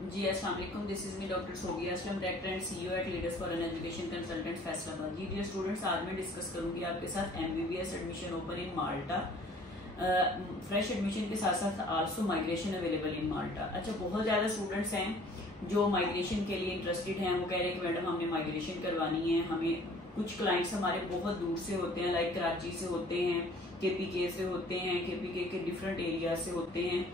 जी अस्सलाम वालेकुम, this is me doctor Sobia Aslam, director and CEO at Leaders for an education consultant Faisalabad. जी dear students, आज मैं डिस्कस करूंगी आपके साथ MBBS admission open in Malta. Fresh admission के साथ साथ also migration available in Malta. अच्छा, बहुत ज़्यादा स्टूडेंट्स हैं जो माइग्रेशन के लिए इंटरेस्टेड हैं। वो कह रहे हैं कि मैडम हमने माइग्रेशन करवानी है। हमें कुछ क्लाइंट्स हमारे बहुत दूर से होते हैं, लाइक कराची से होते हैं, केपीके से होते हैं, केपीके के डिफरेंट एरिया से होते हैं,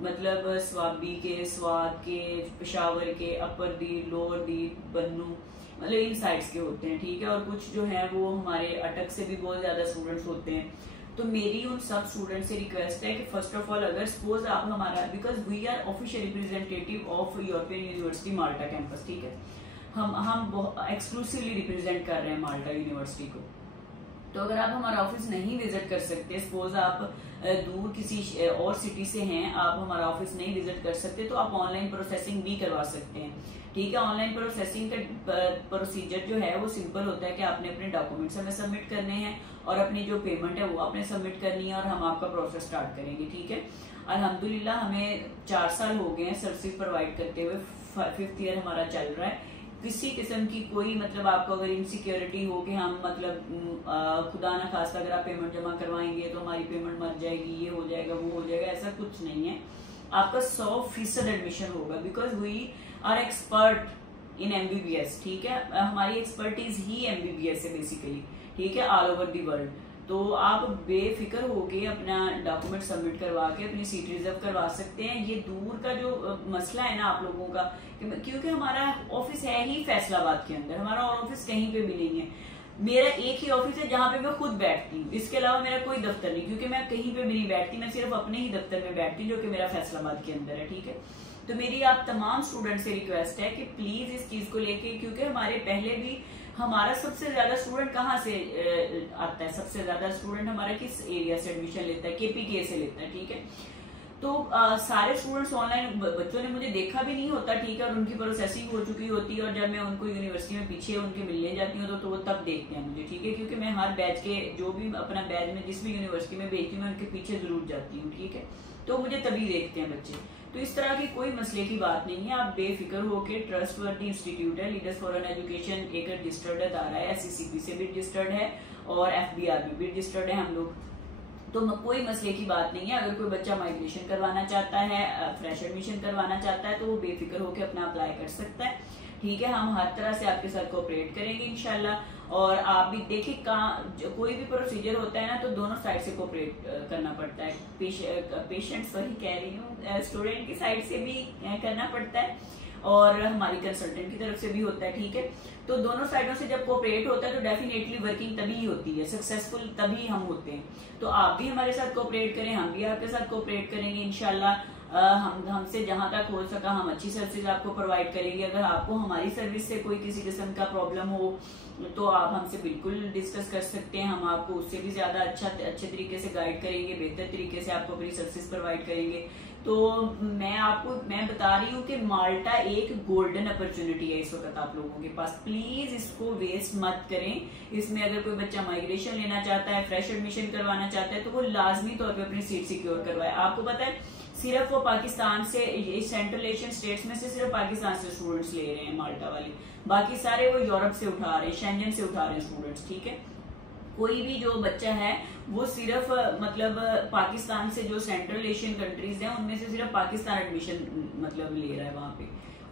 मतलब स्वाबी के, स्वाद के, पेशावर के, अपर दी, लोअर दी, बन्नू, मतलब इन साइड्स के होते हैं। ठीक है, और कुछ जो है वो हमारे अटक से भी बहुत ज्यादा स्टूडेंट्स होते हैं। तो मेरी उन सब स्टूडेंट से रिक्वेस्ट है कि फर्स्ट ऑफ ऑल, अगर सपोज आप हमारा, because we are official representative of European University Malta campus, ठीक है, हम एक्सक्लूसिवली रिप्रेजेंट कर रहे हैं माल्टा यूनिवर्सिटी को। तो अगर आप हमारा ऑफिस नहीं विजिट कर सकते, सपोज आप दूर किसी और सिटी से हैं, आप हमारा ऑफिस नहीं विजिट कर सकते, तो आप ऑनलाइन प्रोसेसिंग भी करवा सकते हैं। ठीक है, ऑनलाइन प्रोसेसिंग का प्रोसीजर जो है वो सिंपल होता है कि आपने अपने डॉक्यूमेंट्स हमें सबमिट करने हैं और अपनी जो पेमेंट है वो आपने सबमिट करनी है और हम आपका प्रोसेस स्टार्ट करेंगे। ठीक है, अल्हम्दुलिल्लाह हमें 4 साल हो गए हैं सर्विस प्रोवाइड करते हुए, 5th ईयर हमारा चल रहा है। किसी किस्म की कोई मतलब आपको अगर इनसिक्योरिटी हो कि हम मतलब खुदा ना खास्ता अगर आप पेमेंट जमा करवाएंगे तो हमारी पेमेंट मर जाएगी, ये हो जाएगा, वो हो जाएगा, ऐसा कुछ नहीं है। आपका 100% एडमिशन होगा, because we are expert in MBBS. ठीक है, हमारी एक्सपर्टीज ही एमबीबीएस है बेसिकली। ठीक है, ऑल ओवर दी वर्ल्ड। तो आप बेफिक्र होके अपना डॉक्यूमेंट सबमिट करवा के अपनी सीट रिजर्व करवा सकते हैं। ये दूर का जो मसला है ना आप लोगों का, क्योंकि हमारा ऑफिस है ही फैसलाबाद के अंदर, हमारा और ऑफिस कहीं पे भी नहीं है। मेरा एक ही ऑफिस है जहां पे मैं खुद बैठती हूँ, इसके अलावा मेरा कोई दफ्तर नहीं, क्योंकि मैं कहीं पे भी नहीं बैठती, मैं सिर्फ अपने ही दफ्तर में बैठती हूँ जो कि मेरा फैसलाबाद के अंदर है। ठीक है, तो मेरी आप तमाम स्टूडेंट से रिक्वेस्ट है कि प्लीज इस चीज को लेके, क्योंकि हमारे पहले भी हमारा सबसे ज्यादा स्टूडेंट कहाँ से आता है, सबसे ज्यादा स्टूडेंट हमारा किस एरिया से एडमिशन लेता है, केपीके से लेता है। ठीक है, तो सारे स्टूडेंट्स ऑनलाइन, बच्चों ने मुझे देखा भी नहीं होता। ठीक है, और उनकी प्रोसेसिंग हो चुकी होती है, और जब मैं उनको यूनिवर्सिटी में पीछे उनके मिलने जाती हूँ तो वो तब देखते हैं मुझे। ठीक है, क्योंकि मैं हर बैच के, जो भी अपना बैच में जिस भी यूनिवर्सिटी में भेजती हूँ मैं उनके पीछे जरूर जाती हूँ। ठीक है, तो मुझे तभी देखते हैं बच्चे। तो इस तरह की कोई मसले की बात नहीं है, आप बेफिक्र होके, ट्रस्टवर्दी इंस्टीट्यूट है, लीडर्स फॉर एन एजुकेशन एक रजिस्टर्ड अदारा है, SECP से भी रजिस्टर्ड है और FBR में भी रजिस्टर्ड है हम लोग। तो कोई मसले की बात नहीं है। अगर कोई बच्चा माइग्रेशन करवाना चाहता है, फ्रेश एडमिशन करवाना चाहता है, तो वो बेफिक्र होकर अपना अप्लाई कर सकता है। ठीक है, हम हर तरह से आपके साथ कोऑपरेट करेंगे इंशाल्लाह। और आप भी देखिए, कोई भी प्रोसीजर होता है ना तो दोनों साइड से कोऑपरेट करना पड़ता है। पेशेंट सही कह रही हूँ, स्टूडेंट की साइड से भी करना पड़ता है और हमारी कंसल्टेंट की तरफ से भी होता है। ठीक है, तो दोनों साइडों से जब कोऑपरेट होता है तो डेफिनेटली वर्किंग तभी होती है, सक्सेसफुल तभी हम होते हैं। तो आप भी हमारे साथ कोऑपरेट करें, हम भी आपके साथ कोऑपरेट करेंगे इंशाल्लाह। हमसे जहां तक हो सका हम अच्छी सर्विस आपको प्रोवाइड करेंगे। अगर आपको हमारी सर्विस से कोई किसी किस्म का प्रॉब्लम हो तो आप हमसे बिल्कुल डिस्कस कर सकते हैं, हम आपको उससे भी ज्यादा अच्छे तरीके से गाइड करेंगे, बेहतर तरीके से आपको अपनी सर्विस प्रोवाइड करेंगे। तो मैं बता रही हूँ कि माल्टा एक गोल्डन अपॉर्चुनिटी है इस वक्त आप लोगों के पास। प्लीज इसको वेस्ट मत करें। इसमें अगर कोई बच्चा माइग्रेशन लेना चाहता है, फ्रेश एडमिशन करवाना चाहता है, तो वो लाजमी तौर पे अपनी सीट सिक्योर करवाए। आपको पता है, सिर्फ वो पाकिस्तान से, सेंट्रल एशियन स्टेट्स में से सिर्फ पाकिस्तान से स्टूडेंट्स ले रहे हैं माल्टा वाले, बाकी सारे वो यूरोप से उठा रहे हैं, शेंजन से उठा रहे हैं स्टूडेंट्स। ठीक है, कोई भी जो बच्चा है वो सिर्फ मतलब पाकिस्तान से, जो सेंट्रल एशियन कंट्रीज हैं उनमें से सिर्फ पाकिस्तान एडमिशन मतलब ले रहा है वहां पे,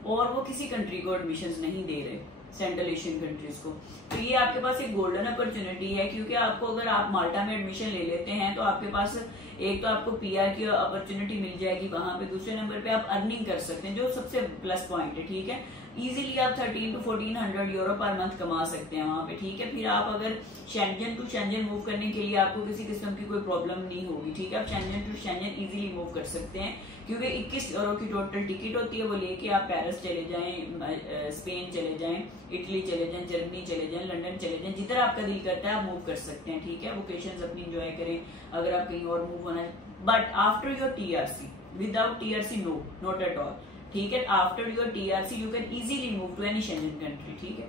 और वो किसी कंट्री को एडमिशन नहीं दे रहे, सेंट्रल एशियन कंट्रीज को। तो ये आपके पास एक गोल्डन अपॉर्चुनिटी है, क्योंकि आपको अगर आप माल्टा में एडमिशन ले लेते हैं तो आपके पास एक तो आपको PR की अपॉर्चुनिटी मिल जाएगी वहां पे, दूसरे नंबर पे आप अर्निंग कर सकते हैं, जो सबसे प्लस पॉइंट है। ठीक है, इजीली आप 1300 to 1400 यूरो पर मंथ कमा सकते हैं वहां पे। ठीक है, फिर आप अगर शेंजन टू शेंजन मूव करने के लिए आपको किसी किस्म की कोई प्रॉब्लम नहीं होगी। ठीक है, आप Schengen to Schengen easily move कर सकते हैं, क्योंकि 21 यूरो की टोटल टिकट होती है। वो लेके आप पेरिस चले जाएं, स्पेन चले जाएं, इटली चले जाएं, जर्मनी चले जाएं, लंदन चले जाएं, जिधर आपका दिल करता है आप मूव कर सकते हैं। ठीक है, वोकेशंस अपनी एंजॉय करें अगर आप कहीं और मूव होना है, but after your TRC, without TRC no, not at all. ठीक है, after your TRC you can easily move to any Schengen country. ठीक है,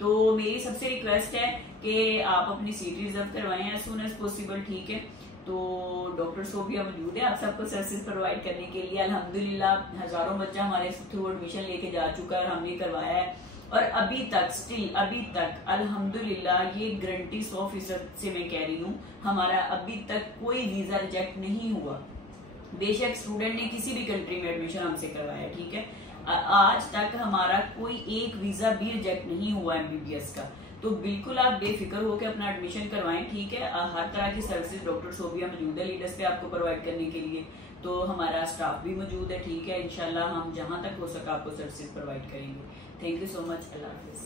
तो मेरी सबसे रिक्वेस्ट है कि आप अपनी सीट रिजर्व करवाएं एज सून एज पॉसिबल। ठीक है, तो डॉक्टर सोबिया मौजूद है आप सबको सर्विस प्रोवाइड करने के लिए। अल्हम्दुलिल्लाह हजारों बच्चा हमारे थ्रू एडमिशन लेके जा चुका है और हमने करवाया है, और अभी तक अल्हम्दुलिल्लाह ये गारंटी 100% से मैं कह रही हूँ, हमारा अभी तक कोई वीजा रिजेक्ट नहीं हुआ। बेशक स्टूडेंट ने किसी भी कंट्री में एडमिशन हमसे करवाया, ठीक है, आज तक हमारा कोई एक वीजा भी रिजेक्ट नहीं हुआ एमबीबीएस का। तो बिल्कुल आप बेफिक्र होकर अपना एडमिशन करवाएं, ठीक है। हर तरह की सर्विसेज डॉक्टर सोबिया मौजूद है लीडर्स पे आपको प्रोवाइड करने के लिए। तो हमारा स्टाफ भी मौजूद है, ठीक है। इंशाल्लाह हम जहां तक हो सका आपको सर्विसेज प्रोवाइड करेंगे। Thank you so much. Allah Hafiz.